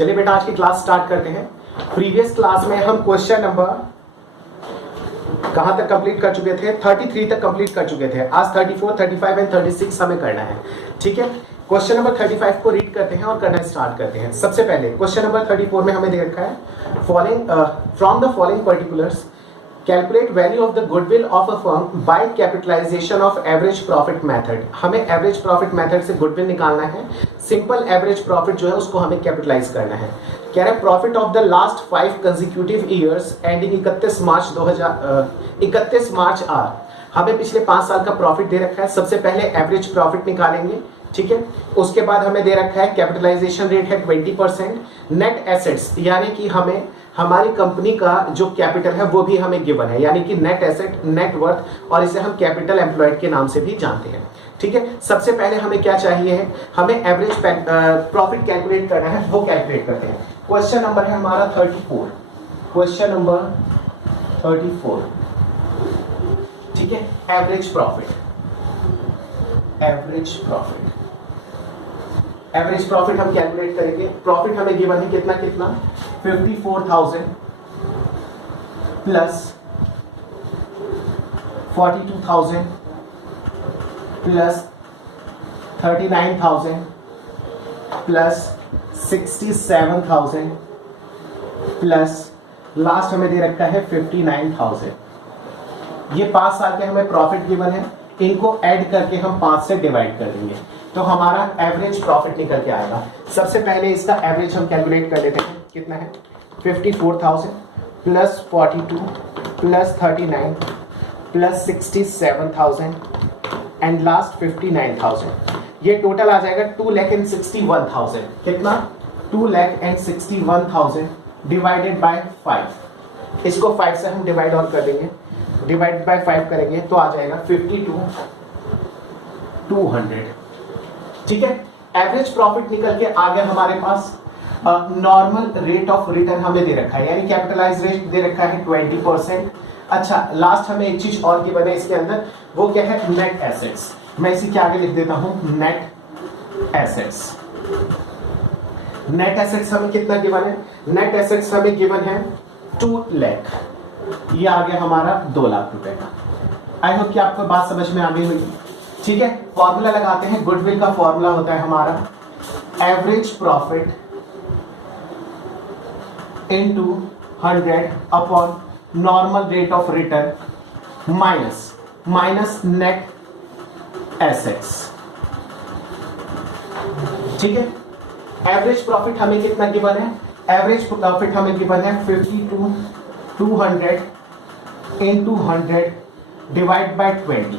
चलिए बेटा आज की क्लास स्टार्ट करते हैं। प्रीवियस क्लास में हम क्वेश्चन नंबर कहां तक कंप्लीट कर चुके थे? 33 तक कंप्लीट कर चुके थे। आज 34, 35 एंड 36 हमें करना है। ठीक है, क्वेश्चन नंबर 35 को रीड करते हैं और करना स्टार्ट करते हैं। सबसे पहले क्वेश्चन नंबर 34 में हमें दे रखा है from the following particulars calculate value of the goodwill of a firm by capitalisation of average profit method. हमें एवरेज प्रॉफिट मेथड से गुडविल निकालना है। सिंपल एवरेज प्रॉफिट जो है उसको हमें कैपिटलाइज करना है। कह रहे profit of the last 5 consecutive years ending 31 March are. हमें पिछले 5 साल का प्रॉफिट दे रखा है। सबसे पहले एवरेज प्रॉफिट निकालेंगे, ठीक है। उसके बाद हमें दे रखा है कैपिटलाइजेशन रेट है 20%। नेट एसेट्स यानी कि हमें हमारी कंपनी का जो कैपिटल है वो भी हमें गिवन है, यानी कि नेट एसेट, नेट वर्थ, और इसे हम कैपिटल एम्प्लॉयड के नाम से भी जानते हैं। ठीक है, सबसे पहले हमें क्या चाहिए है, हमें एवरेज प्रॉफिट कैलकुलेट करना है, वो कैलकुलेट करते हैं। क्वेश्चन नंबर है हमारा 34, क्वेश्चन नंबर 34, ठीक है। Average profit, average profit, average profit हम कैलकुलेट करेंगे। प्रॉफिट हमें गिवन है कितना कितना 54,000 plus 42,000 plus 39,000 plus 67,000 plus last हमें दे रखा है 59,000। ये 5 साल के हमें प्रॉफिट गिवन है, इनको ऐड करके हम 5 से डिवाइड कर देंगे तो हमारा एवरेज प्रॉफिट निकल के आएगा। सबसे पहले इसका एवरेज हम कैलकुलेट कर लेते हैं, कितना है 54,000 plus 42 plus 39 plus 67,000 and last 59,000। ये टोटल आ जाएगा 2,61,000। कितना? 2,61,000 डिवाइडेड बाय 5। इसको 5 से हम डिवाइड और कर देंगे, डिवाइड बाय 5 करेंगे तो आ जाएगा 52,200। ठीक है, एवरेज प्रॉफिट निकल के आ गया हमारे पास। नॉर्मल रेट ऑफ रिटर्न हमें दे रखा है, यानी कैपिटलाइज रेट दे रखा है 20%। अच्छा, लास्ट हमें एक चीज और की बने इसके अंदर, वो क्या है नेट एसेट्स। मैं इसी के आगे लिख देता हूं नेट एसेट्स। नेट एसेट्स हमें कितना गिवन है? नेट एसेट्स हमें गिवन है 2 लाख। ये आ गया हमारा 2 लाख रुपए का। आई होप कि आपको बात समझ में आ गई होगी। ठीक है, फॉर्मूला लगाते हैं। गुडविल का फॉर्मूला होता है हमारा average profit into 100 upon normal rate of return minus net assets. ठीक है, एवरेज प्रॉफिट हमें कितना गिवन है? एवरेज प्रॉफिट हमें गिवन है 52,200 into 100 divide by 20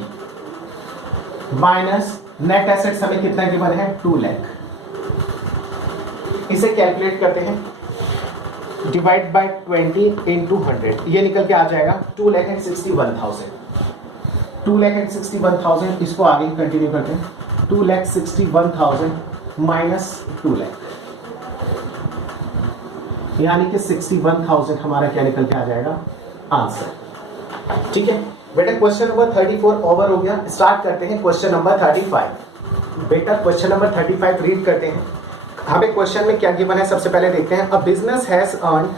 minus net assets हमें कितना गिवन है 2 लाख। इसे कैलकुलेट करते हैं, डिवाइड बाय 20 इनटू 100, ये निकल के आ जाएगा 2,61,000। 2,61,000, इसको आगे कंटिन्यू करते हैं। 2,61,000 माइनस 2 लाख, यानी कि 61,000 हमारा क्या निकल के आ जाएगा आंसर। ठीक है बेटा, क्वेश्चन नंबर 34 ओवर हो गया। स्टार्ट करते हैं क्वेश्चन नंबर 35। बेटा क्वेश्चन नंबर 35 रीड करते हैं। हमें क्वेश्चन में क्या गिवन है सबसे पहले देखते हैं। A business has earn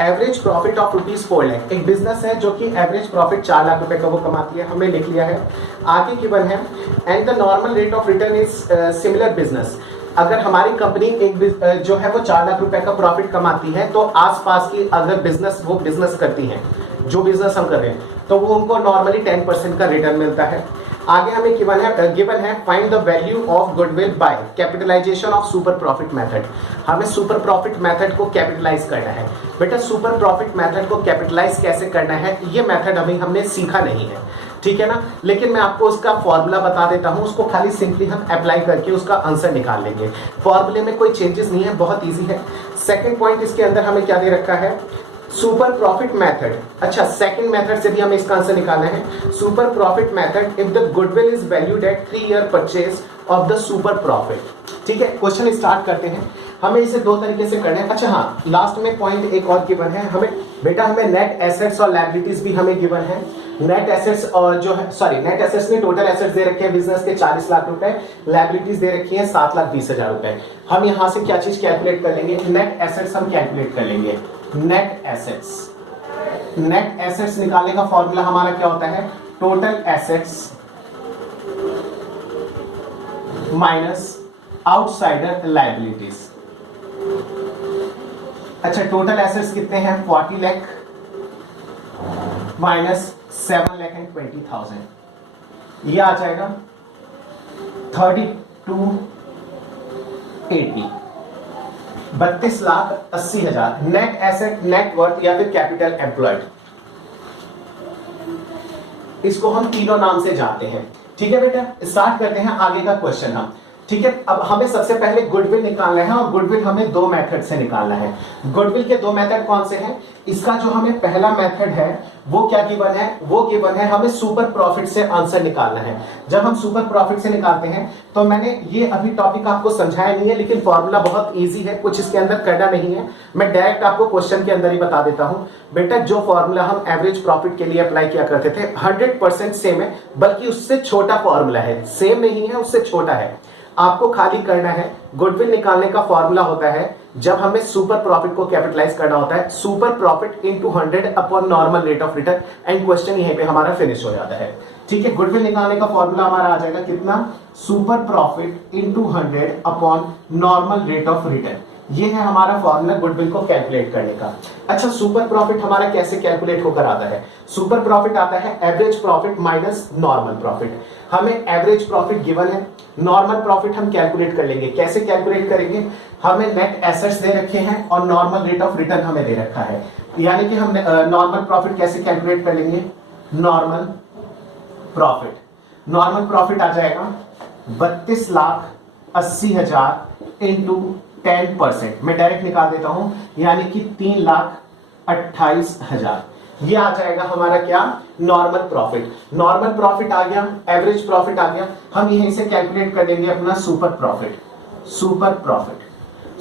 average profit of ₹4 lakh. एक बिजनेस है जो कि एवरेज प्रॉफिट 4 लाख रुपए का वो कमाती है, हमने लिख लिया है। आगे गिवन है and the normal rate of return is similar business. अगर हमारी कंपनी एक जो है वो 4 लाख रुपए का प्रॉफिट कमाती है तो आसपास की अगर बिजनेस वो बिजनेस करती हैं, जो बिजनेस हम कर रहे हैं, तो वो उनको नॉर्मली 10% का रिटर्न मिलता है। आगे हमें गिवन है find the value of goodwill by capitalisation of super profit method. हमें सुपर प्रॉफिट मेथड को कैपिटलाइज करना है। बेटा सुपर प्रॉफिट मेथड को कैपिटलाइज कैसे करना है, ये मेथड हमने सीखा नहीं है, ठीक है ना। लेकिन मैं आपको उसका फॉर्मूला बता देता हूं, उसको खाली सिंपली हम अप्लाई करके उसका आंसर निकाल लेंगे। फॉर्मूले में कोई चेंजेस नहीं है, बहुत ईजी है। सेकेंड पॉइंट इसके अंदर हमें क्या दे रखा है, सुपर प्रॉफिट मेथड। अच्छा, सेकंड मेथड से भी हमें इसका आंसर निकालना है। Super profit method if the goodwill is valued at 3 year purchase of the super profit. ठीक है, क्वेश्चन स्टार्ट करते हैं। हमें इसे 2 तरीके से करना है। अच्छा हाँ, लास्ट में पॉइंट एक और गिवन है हमें। बेटा हमें नेट एसेट्स और लायबिलिटीज भी हमें गिवन है। नेट एसेट्स और जो है, सॉरी नेट एसेट्स में टोटल एसेट्स दे रखे हैं बिजनेस के 40 लाख रुपए, लायबिलिटीज दे रखी है 7,20,000 रुपए। हम यहां से क्या चीज कैलकुलेट कर लेंगे, नेट एसेट्स हम कैलकुलेट कर लेंगे। नेट एसेट्स, नेट एसेट्स निकालने का फॉर्मूला हमारा क्या होता है, total assets minus outsider liabilities. अच्छा, टोटल एसेट्स कितने हैं, 40 लाख माइनस 7,20,000, ये आ जाएगा 3280, 32,80,000 नेट एसेट, नेट वर्थ या फिर कैपिटल एम्प्लॉयड। इसको हम तीनों नाम से जानते हैं। ठीक है बेटा, स्टार्ट करते हैं आगे का क्वेश्चन हम। ठीक है, अब हमें सबसे पहले गुडविल निकालना है और गुडविल हमें दो मेथड से निकालना है। गुडविल के दो मेथड कौन से हैं, इसका जो हमें पहला मेथड है वो क्या गिवन है, वो गिवन है हमें सुपर प्रॉफिट से आंसर निकालना है। जब हम सुपर प्रॉफिट से निकालते हैं तो मैंने ये अभी टॉपिक आपको समझाया नहीं है, लेकिन फॉर्मूला बहुत इजी है, कुछ इसके अंदर करना नहीं है, मैं डायरेक्ट आपको क्वेश्चन के अंदर ही बता देता हूं। बेटा जो फॉर्मूला हम एवरेज प्रॉफिट के लिए अप्लाई किया करते थे 100% सेम है, बल्कि उससे छोटा फॉर्मूला है, सेम नहीं है, उससे छोटा है। आपको खाली करना है, गुडविल निकालने का फॉर्मूला होता है जब हमें सुपर प्रॉफिट को कैपिटलाइज करना होता है, super profit into 100 upon normal rate of return, and question यहीं पे हमारा फिनिश हो जाता है। ठीक है, गुडविल निकालने का फॉर्मूला हमारा आ जाएगा कितना, super profit into 100 upon normal rate of return. ये है हमारा फॉर्मूला गुडविल को कैलकुलेट करने का। अच्छा, सुपर प्रॉफिट हमारा कैसे कैलकुलेट होकर आता है, सुपर प्रॉफिट आता है average profit minus normal profit. हमें एवरेज प्रॉफिट गिवन है, नॉर्मल प्रॉफिट हम कैलकुलेट कर लेंगे। कैसे कैलकुलेट करेंगे, हमें नेट एसेट्स दे रखे हैं और नॉर्मल रेट ऑफ रिटर्न हमें दे रखा है, यानी कि हम नॉर्मल प्रॉफिट कैसे कैलकुलेट कर लेंगे, नॉर्मल प्रॉफिट, नॉर्मल प्रॉफिट आ जाएगा 32,80,000 इंटू 10%, मैं डायरेक्ट निकाल देता हूं, यानी कि 3,28,000। ये आ जाएगा हमारा क्या, नॉर्मल प्रॉफिट। नॉर्मल प्रॉफिट आ गया, एवरेज प्रॉफिट आ गया, हम यहीं से कैलकुलेट कर लेंगे अपना super profit. Super profit,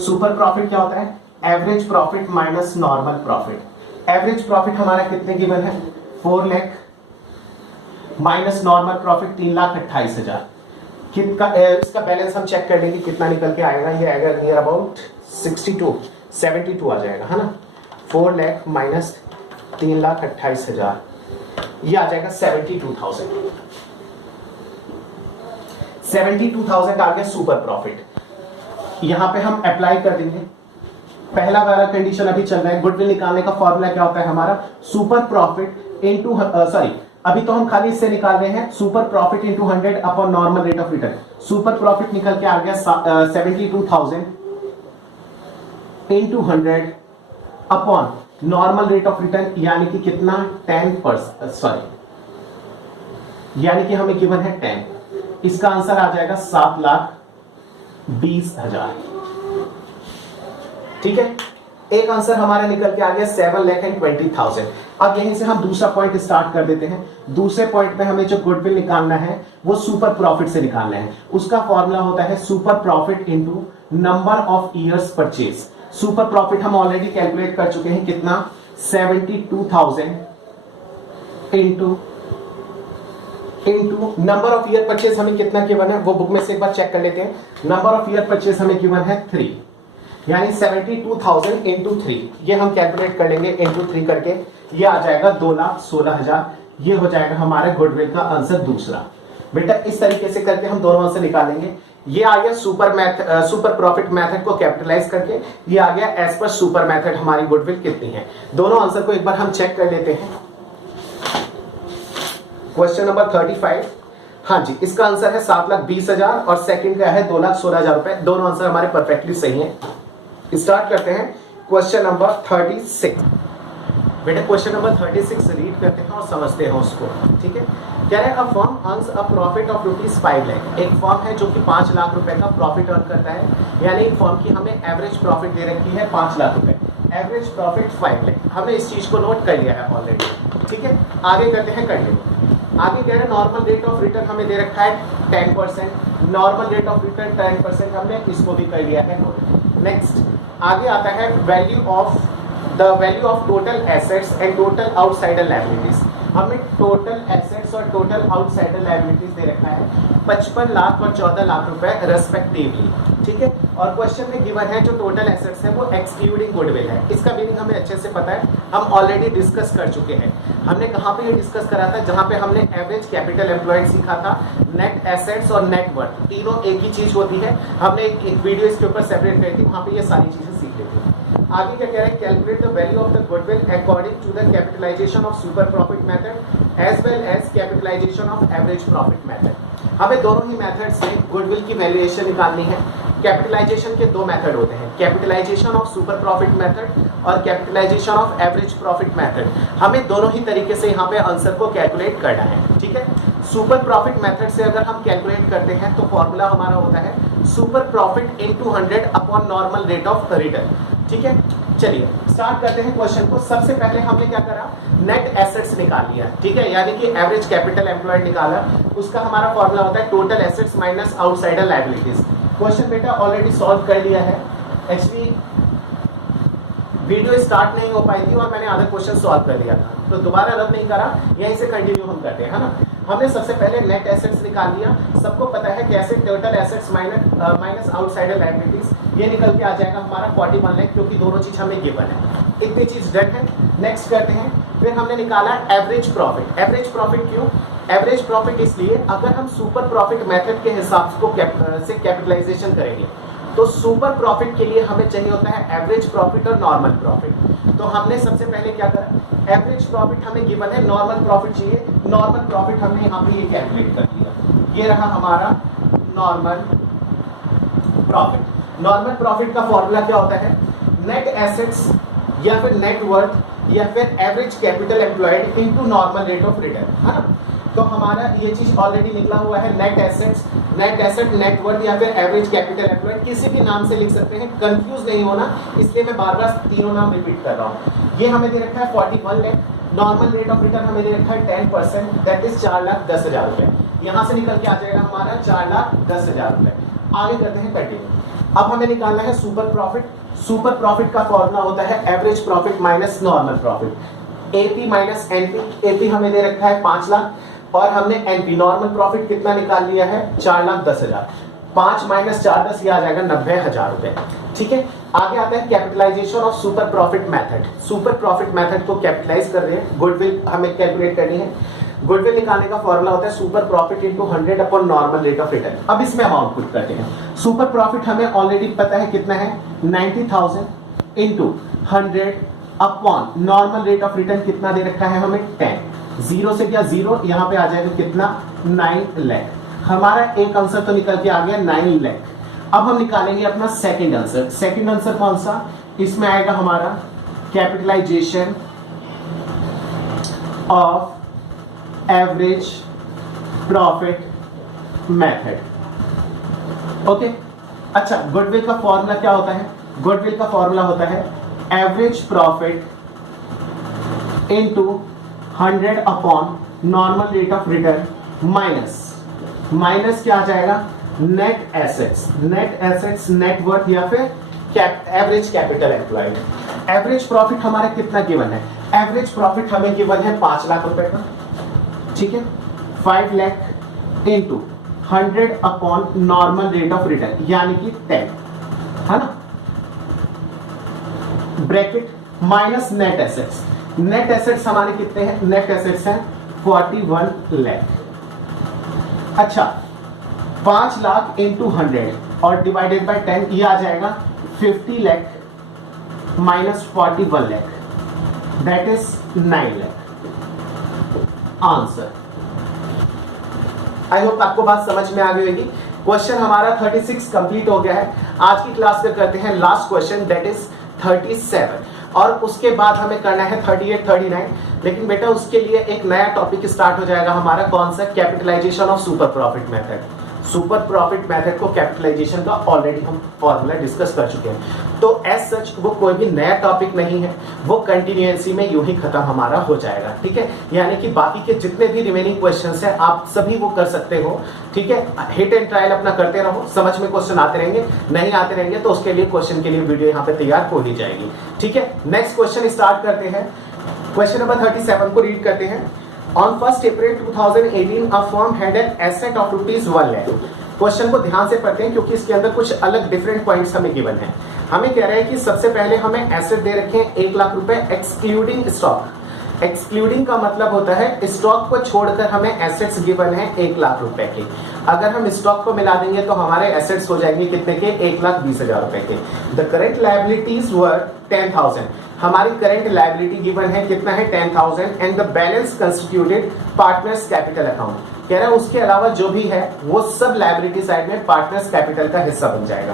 super profit क्या होता है, average profit minus normal profit. Average profit हमारा कितने गिवन है, 4 लाख माइनस नॉर्मल प्रॉफिट 3,28,000। कितना इसका बैलेंस हम चेक कर लेंगे कितना निकल के आएगा, ये आएगा नियर अबाउट 72 आ जाएगा, है ना। 4 लाख माइनस 3,28,000, ये आ जाएगा 72,000। 72,000 आ गया सुपर प्रॉफिट। यहां पे हम अप्लाई कर देंगे, पहला वाला कंडीशन अभी चल रहा है। गुडविल निकालने का फॉर्मूला क्या होता है हमारा, सुपर प्रॉफिट इनटू, सॉरी अभी तो हम खाली इससे निकाल रहे हैं, super profit into 100 upon normal rate of return. Super profit निकल के आ गया 72,000 into 100 upon normal rate of return, यानी कि कितना, 10%, सॉरी यानी कि हमें गिवन है 10। इसका आंसर आ जाएगा 7,20,000। ठीक है, एक आंसर हमारा निकल के आ गया 7,20,000। अब यहीं से हम दूसरा पॉइंट स्टार्ट कर देते हैं। दूसरे पॉइंट पे हमें जो गुडविल निकालना है वो सुपर प्रॉफिट से निकालना है। उसका फॉर्मूला होता है super profit into number of years purchase. Super profit हम ऑलरेडी कैलकुलेट कर चुके हैं, कितना, 72,000 into number of year purchase हमें कितना गिवन है, वो बुक में से एक बार चेक कर लेते हैं। नंबर ऑफ ईयर परचेज हमें गिवन है 3, यानी 72,000 इंटू 3, ये हम कैलकुलेट कर लेंगे इंटू 3 करके, ये आ जाएगा 2,16,000। ये हो जाएगा हमारे गुडविल का आंसर दूसरा। बेटा इस तरीके से करके हम दोनों आंसर निकालेंगे। ये आ गया सुपर प्रॉफिट मेथड को कैपिटलाइज करके, ये आ गया एज पर सुपर मेथड हमारी गुडविल कितनी है। दोनों आंसर को एक बार हम चेक कर लेते हैं। क्वेश्चन नंबर 35, हाँ जी, इसका आंसर है 7,20,000 और सेकंड का है 2,16,000 रुपए। दोनों आंसर हमारे परफेक्टली सही हैं। स्टार्ट करते हैं क्वेश्चन नंबर 36। बेटा क्वेश्चन नंबर 36 रीड करते हैं और समझते हैं उसको। ठीक है, कह रहे हैं a firm earns a profit of ₹5 lakh. एक फर्म है जो कि 5 लाख रुपए का प्रॉफिट अर्न करता है, यानी एक फर्म की हमें एवरेज प्रॉफिट दे रखी है 5 लाख रुपए, एवरेज प्रॉफिट 5 लाख। हमने इस चीज को नोट कर लिया है ऑलरेडी। ठीक है, आगे करते हैं कंटिन्यू। आगे कह रहे हैं नॉर्मल रेट ऑफ रिटर्न हमें दे रखा है 10%, नॉर्मल रेट ऑफ रिटर्न 10%, हमने इसको भी कर लिया है नोट। नेक्स्ट आगे आता है value of total assets and total outsider liabilities. हमें टोटल एसेट्स और टोटल आउटसाइडर लायबिलिटीज दे रखा है 55 लाख और 14 लाख रुपए रेस्पेक्टिवली, ठीक है। और क्वेश्चन में गिवन है जो टोटल एसेट्स है वो एक्सक्लूडिंग गुडविल है। इसका मीनिंग हमें अच्छे से पता है, हम ऑलरेडी डिस्कस कर चुके हैं। हमने कहाँ पे ये डिस्कस करा था, जहाँ पे हमने एवरेज कैपिटल एम्प्लॉयड सीखा था, नेट एसेट्स और नेट वर्थ तीनों एक ही चीज होती है। हमने एक वीडियो इसके ऊपर सेपरेट करी थी, वहाँ पे ये सारी चीजें सीख ली थी। आगे क्या कह रहा है, calculate the value of the goodwill according to the capitalization of super profit method as well as capitalization of average profit method. हमें दोनों ही मेथड से गुडविल की वैल्यूएशन निकालनी है। कैपिटलाइजेशन के दो मेथड होते हैं, capitalization of super profit method और capitalization of average profit method. हमें दोनों ही तरीके से यहाँ पे आंसर को कैलकुलेट करना है, ठीक है। सुपर प्रॉफिट मेथड से अगर हम कैलकुलेट करते हैं तो फॉर्मूला हमारा होता है super profit into 100 upon normal rate of return, ठीक है। चलिए स्टार्ट करते हैं क्वेश्चन को। सबसे पहले हमने क्या करा, नेट एसेट्स निकाल लिया, ठीक है, यानी कि एवरेज कैपिटल एम्प्लॉयड निकाला। उसका हमारा फॉर्मूला होता है total assets minus outsider liabilities. Question बेटा ऑलरेडी सॉल्व कर लिया है। एक्चुअली वीडियो स्टार्ट नहीं हो पाई थी और मैंने आधा क्वेश्चन सॉल्व कर लिया था, तो दोबारा रब नहीं करा, यहीं से कंटिन्यू हम करते हैं, है ना। हमने सबसे पहले नेट एसेट्स निकाल लिया। सबको पता है कैसे, total assets minus outsider liabilities, ये निकल के आ जाएगा हमारा 41 लाख, क्योंकि दोनों चीज हमें गिवन है। इतनी चीज डन है। नेक्स्ट करते हैं, फिर हमने निकाला एवरेज प्रॉफिट। एवरेज प्रॉफिट क्यों, एवरेज प्रॉफिट इसलिए अगर हम सुपर प्रॉफिट मेथड के हिसाब से कैपिटलाइजेशन करेंगे तो सुपर प्रॉफिट के लिए हमें चाहिए होता है एवरेज प्रॉफिट और नॉर्मल प्रॉफिट। तो हमने सबसे पहले क्या करा, एवरेज प्रॉफिट हमें गिवन है, नॉर्मल प्रॉफिट चाहिए। नॉर्मल प्रॉफिट हमने यहाँ पे ये कैलकुलेट कर दिया, ये रहा हमारा नॉर्मल प्रॉफिट। नॉर्मल प्रॉफिट का फॉर्मूला क्या होता है, नेट एसेट्स या फिर नेट वर्थ या फिर average capital employed into normal rate of return, है ना। तो हमारा ये चीज ऑलरेडी निकला हुआ है, net assets, net asset, net worth या फिर एवरेज कैपिटल एम्प्लॉयड, किसी भी नाम से लिख सकते हैं, कंफ्यूज नहीं होना, इसलिए मैं बार बार तीनों नाम रिपीट कर रहा हूँ। ये हमें दे रखा है 41 lakh. Normal rate of return हमें दे रखा है 10%, दैट इज 4,10,000 रुपए। यहाँ से निकल के आ जाएगा हमारा 4,10,000 रुपए। आगे करते हैं कंटिन्यू। अब हमें निकालना है सुपर प्रॉफिट। सुपर प्रॉफिट का फॉर्मूला होता है average profit minus normal profit, AP minus NP. AP हमें दे रखा है 5 लाख और हमने एनपी नॉर्मल प्रॉफिट कितना निकाल लिया है, 4,10,000। 5 माइनस 4,10 ये आ जाएगा 90,000 रुपए, ठीक है। आगे आता है capitalisation of super profit method. Super profit method को कैपिटलाइज कर रहे हैं, गुडविल हमें कैलकुलेट करनी है। गुडविल निकालने का फॉर्मूला होता है super profit into 100 upon normal rate of return. अब इसमें अमाउंट पुट करते हैं। सुपर प्रॉफिट हमें ऑलरेडी पता है कितना है, 90,000 into 100 upon normal rate of return कितना दे रखा है हमें, 10। जीरो से क्या जीरो, यहाँ पे आ जाएगा कितना, 9 लाख। हमारा एक आंसर तो निकल के आ गया 9 लाख। अब हम निकालेंगे अपना सेकंड आंसर। सेकंड आंसर कौन सा, इसमें आएगा हमारा capitalisation of average profit method. Okay, अच्छा, गुडविल का फॉर्मूला क्या होता है, गुडविल का फॉर्मूला होता है average profit into 100 upon normal rate of return minus क्या आ जाएगा, net assets, net assets, net worth या फिर average capital employed. Average profit हमारा कितना गिवन है, एवरेज प्रॉफिट हमें गिवन है 5 लाख रुपए का, ठीक है। 5 lakh into 100 upon normal rate of return यानी कि 10, है ना, bracket minus net assets. Net assets हमारे कितने हैं, नेट एसेट्स हैं 41 लाख। अच्छा, 5 लाख इंटू 100 और डिवाइडेड बाय 10 ये आ जाएगा 50 lakh minus 41 lakh, that is 9 lakh. Answer, I hope आपको बात समझ में आ गई होगी। क्वेश्चन हमारा 36 कंप्लीट हो गया है। आज की क्लास का करते हैं लास्ट क्वेश्चन, दैट इज 37, और उसके बाद हमें करना है 38, 39। लेकिन बेटा उसके लिए एक नया टॉपिक स्टार्ट हो जाएगा हमारा, कौन सा, capitalisation of super profit method. Super profit method को कैपिटलाइजेशन का ऑलरेडी हम फॉर्मूला डिस्कस कर चुके हैं, तो एज सच वो कोई भी नया टॉपिक नहीं है, वो कंटिन्यूएंसी में यूं ही खत्म हमारा हो जाएगा, ठीक है। यानी कि बाकी के जितने भी रिमेनिंग क्वेश्चंस हैं आप सभी वो कर सकते हो, ठीक है। हिट एंड ट्रायल अपना करते रहो, समझ में क्वेश्चन आते रहेंगे, नहीं आते रहेंगे तो उसके लिए क्वेश्चन के लिए वीडियो यहाँ पे तैयार हो ही जाएगी, ठीक है। नेक्स्ट क्वेश्चन स्टार्ट करते हैं। क्वेश्चन नंबर 37 को रीड करते हैं। On 1 April 2018 a firm had an asset of ₹1 lakh. Question को ध्यान से पढ़ते हैं क्योंकि इसके अंदर कुछ अलग डिफरेंट पॉइंट्स हमें गिवन है। हमें कह रहा है कि सबसे पहले हमें एसेट दे रखे हैं 1 लाख रुपए एक्सक्लूडिंग स्टॉक। एक्सक्लूडिंग का मतलब होता है स्टॉक को छोड़कर हमें एसेट्स गिवन है 1 लाख रुपए के। अगर हम स्टॉक को मिला देंगे तो हमारे एसेट्स हो जाएंगे कितने के, 1,20,000 रुपए के। द करेंट लायबिलिटीज वर 10,000। हमारी करंट लायबिलिटी गिवन है कितना है, 10,000 and the balance constituted partners capital account. कह रहा है उसके अलावा जो भी है वो सब लायबिलिटी साइड में पार्टनर्स कैपिटल का हिस्सा बन जाएगा।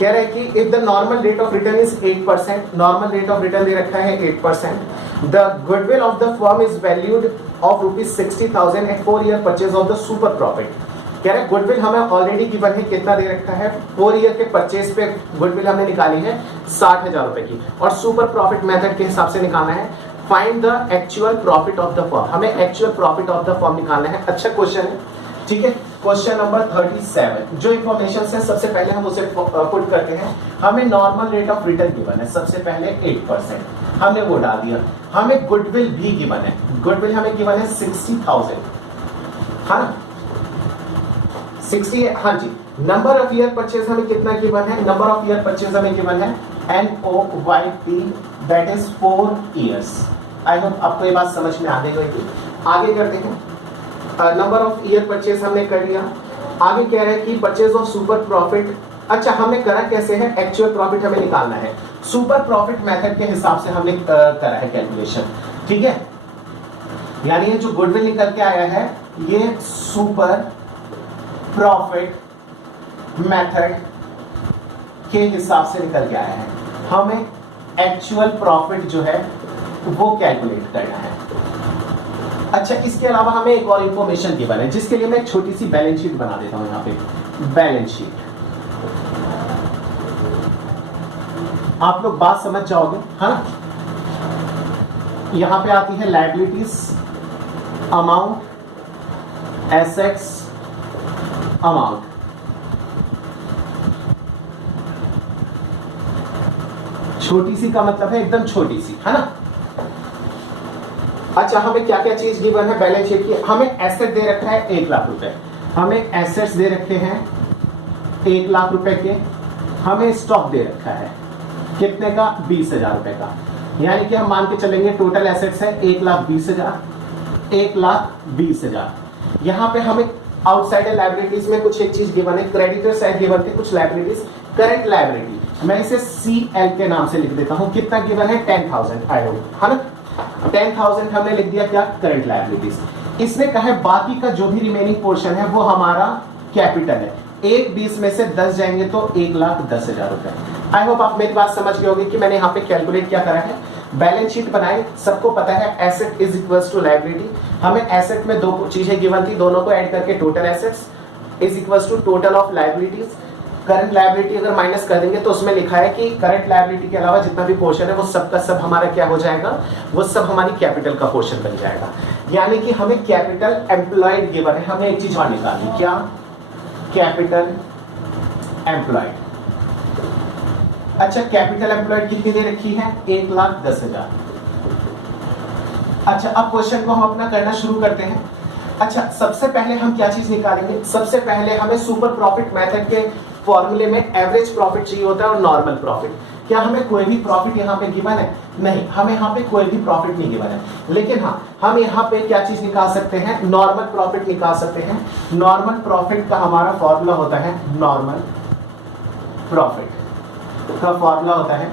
कह रहा है कि if the normal rate of return is 8%, normal rate of return दे रखा है 8%, the goodwill of the firm is valued of ₹60,000 at 4 year purchase of the super profit. कह रहे हैं गुडविल हमें ऑलरेडी गिवन है, कितना दे रखा है, 4 ईयर के परचेज पे गुडविल हमने निकाली है 60,000 रुपए की, और सुपर प्रॉफिट मेथड के हिसाब से निकालना है find the actual profit of the firm. हमें actual profit of the firm निकालना है। अच्छा क्वेश्चन है, ठीक है। क्वेश्चन नंबर 37 जो इंफॉर्मेशन है सबसे पहले हम उसे पुट करते हैं। हमें normal rate of return given है, सबसे पहले 8%, हमने वो डाल दिया। हमें गुडविल भी गिवन है, गुडविल हमें गिवन है 60,000, हाँ ना, 60, हाँ जी। नंबर ऑफ ईयर परचेज हमें कितना गिवन है, नंबर ऑफ ईयर परचेज हमें गिवन है NOYP, that is 4 years. I hope आपको ये बात समझ में आ गई होगी। आगे करते हैं, नंबर ऑफ ईयर परचेज हमने कर लिया। आगे कह रहे हैं कि परचेज ऑफ सुपर प्रॉफिट। अच्छा हमने करा कैसे है, एक्चुअल प्रॉफिट हमें निकालना है, सुपर प्रॉफिट मेथड के हिसाब से हमने करा है कैलकुलेशन, ठीक है। यानी ये जो गुडविल निकल के आया है ये सुपर प्रॉफिट मेथड के हिसाब से निकल के आया है। हमें एक्चुअल प्रॉफिट जो है वो कैलकुलेट करना है। अच्छा इसके अलावा हमें एक और इंफॉर्मेशन गिवन है जिसके लिए मैं एक छोटी सी बैलेंस शीट बना देता हूं। यहां पे बैलेंस शीट आप लोग बात समझ जाओगे, है ना। यहां पे आती है लायबिलिटीज, अमाउंट, एसेट्स, अमाउंट। छोटी सी का मतलब है एकदम छोटी सी, है ना। अच्छा हमें क्या क्या चीज गिवन है बैलेंस शीट की, हमें एसेट दे रखा है 1 लाख रुपए, हमें एसेट्स दे रखे हैं 1 लाख रुपए के, हमें स्टॉक दे रखा है कितने का, 20,000 रुपए का। यानी कि हम मान के चलेंगे टोटल एसेट्स है 1,20,000, 1,20,000। यहां पे हमें आउटसाइडर लायबिलिटीज में कुछ एक चीज गिवन है, क्रेडिटर साइड गिवन थे कुछ लायबिलिटीज, करंट लायबिलिटी मैं इसे CL के नाम से लिख देता हूं। कितना गिवन है, 10,000, आई होप, है ना। 10,000 हमने लिख दिया क्या, करंट लायबिलिटीज। इसने कहा है बाकी का जो भी रिमेनिंग पोर्शन है वो हमारा कैपिटल है। 1,20 में से 10 जाएंगे तो 1,10,000 रुपए। आई होप आप मेरी बात समझ गए होंगे कि मैंने यहाँ पे कैलकुलेट क्या करा है, बैलेंस शीट बनाई। सबको पता है asset is equals to liability. हमें एसेट में दो चीजें गिवन थी, दोनों को ऐड करके total assets is equals to total of liabilities. Current liability अगर माइनस कर देंगे तो उसमें लिखा है कि करंट लायबिलिटी के अलावा जितना भी पोर्शन है वो सब का सब हमारा क्या हो जाएगा, वो सब हमारी कैपिटल का पोर्शन बन जाएगा। यानी कि हमें कैपिटल एम्प्लॉयड गिवन है, हमें एक चीज और निकालनी, क्या, कैपिटल एम्प्लॉयड। अच्छा कैपिटल एम्प्लॉयड कितनी दे रखी है, 1,10,000। अच्छा अब क्वेश्चन को हम अपना करना शुरू करते हैं। अच्छा सबसे पहले हम क्या चीज निकालेंगे, सबसे पहले हमें सुपर प्रॉफिट मेथड के फॉर्मूले में एवरेज प्रॉफिट चाहिए होता है और नॉर्मल प्रॉफिट। क्या हमें कोई भी प्रॉफिट यहाँ पे गिवन है, नहीं, हमें यहाँ पे कोई भी प्रॉफिट नहीं गिवन है, लेकिन हाँ हम यहाँ पे क्या चीज निकाल सकते हैं, नॉर्मल प्रॉफिट निकाल सकते हैं। नॉर्मल प्रॉफिट का हमारा फॉर्मूला होता है, नॉर्मल प्रॉफिट का फॉर्मूला होता है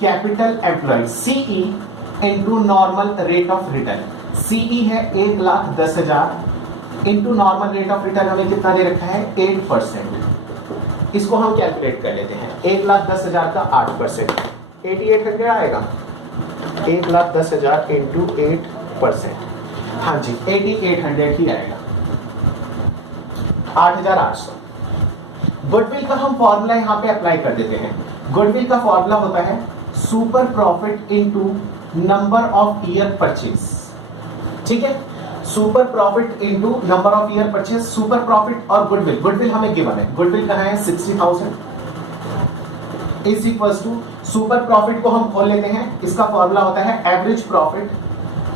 capital employed CE into normal rate of return. CE है 1,10,000 into normal rate of return हमें कितना दे रखा है, 8%। इसको हम कैलकुलेट कर लेते हैं, 1,10,000 का 8%, 8800 आएगा। 1,10,000 इंटू 8%, हाँ जी 8800 ही आएगा, 8,800। गुडविल का हम फॉर्मूला यहाँ पे अप्लाई कर देते हैं। गुडविल का फॉर्मूला होता है super profit into number of year purchase, ठीक है। Super profit into number of year purchase, super profit और गुडविल, गुडविल हमें गिवन है, गुडविल कहाँ है 60,000 is equals to, super profit को हम खोल लेते हैं, इसका फॉर्मूला होता है average profit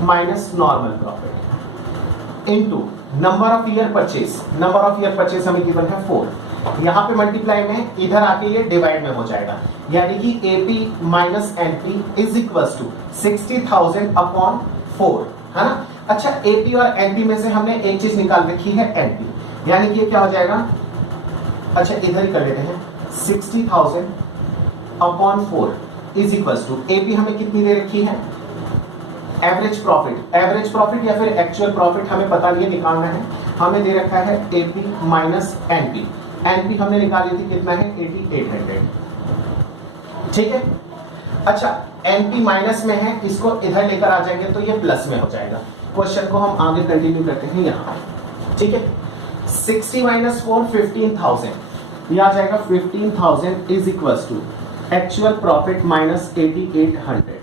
minus normal profit into number of year purchase. Number of year purchase हमें गिवन है 4, यहाँ पे मल्टीप्लाई में इधर आके ये डिवाइड में हो जाएगा, यानी कि AP minus NP is equals to 60,000 upon 4, है ना। अच्छा, एपी और एनपी में से हमने एक चीज निकाल रखी है एनपी, यानी कि ये क्या हो जाएगा, अच्छा इधर ही कर लेते हैं, 60,000 upon 4 is equals to AP हमें कितनी दे रखी है, एवरेज प्रॉफिट। एवरेज प्रॉफिट या फिर एक्चुअल प्रॉफिट हमें पता नहीं है, निकालना है। हमें दे रखा है एपी माइनस एनपी। एनपी हमने निकाली थी, कितना है 8800, ठीक है। अच्छा, एनपी माइनस में है, इसको इधर लेकर आ जाएंगे तो ये प्लस में हो जाएगा। क्वेश्चन को हम आगे कंटिन्यू करते हैं यहाँ, ठीक है। 60 माइनस 4 15,000, ये आ जाएगा 15,000 is equals to actual profit minus 8800।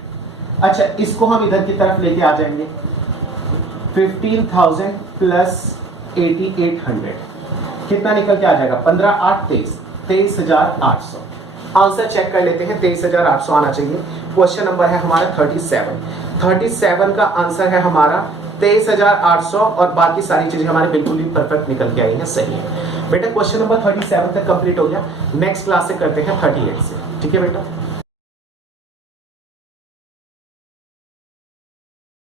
अच्छा, इसको हम इधर की तरफ लेके आ जाएंगे, 15,000 प्लस 8800 कितना निकल के आ जाएगा, 15 8 23, 23,800। आंसर चेक कर लेते हैं, 23,800 आना चाहिए। क्वेश्चन नंबर है हमारा 37 का आंसर है हमारा 23,800 और बाकी सारी चीजें हमारे बिल्कुल ही परफेक्ट निकल के आई हैं, सही है बेटा। क्वेश्चन नंबर 37 तक कंप्लीट हो गया। नेक्स्ट क्लास से करते हैं 38 से, ठीक है बेटा।